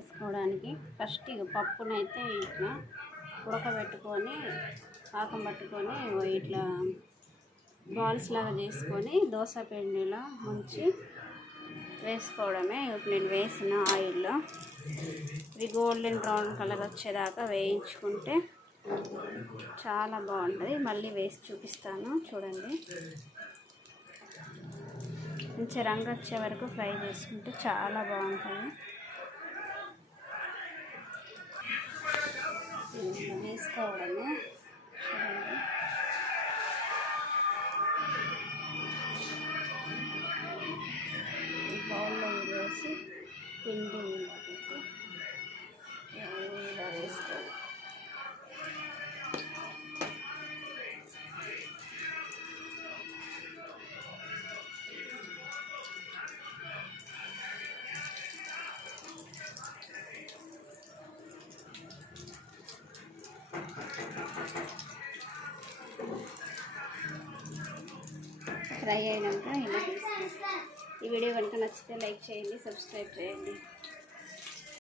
చేసుకోవడానికి ఫస్ట్ ఇక పప్పునైతే ఇట్లా ఉడకబెట్టుకొని పాకం పట్టుకొని ఇట్లా బాల్స్ లాగా చేసుకొని దోశ పిండిలో ముంచి వేసుకోవడమే. ఇప్పుడు నేను వేసిన ఆయిల్లో ఇది గోల్డెన్ బ్రౌన్ కలర్ వచ్చేదాకా వేయించుకుంటే చాలా బాగుంటుంది. మళ్ళీ వేసి చూపిస్తాను చూడండి. మంచి రంగు వచ్చే వరకు ఫ్రై చేసుకుంటే చాలా బాగుంటుంది. వేసుకోవడము చూడండి. బౌల్లో వేసి పిండి పెట్టి ఇలా వేసుకోవాలి. ఫ్రై అయినాక ఇలా తీసుకోండి. ఈ వీడియో కనుక నచ్చితే లైక్ చేయండి, సబ్స్క్రైబ్ చేయండి.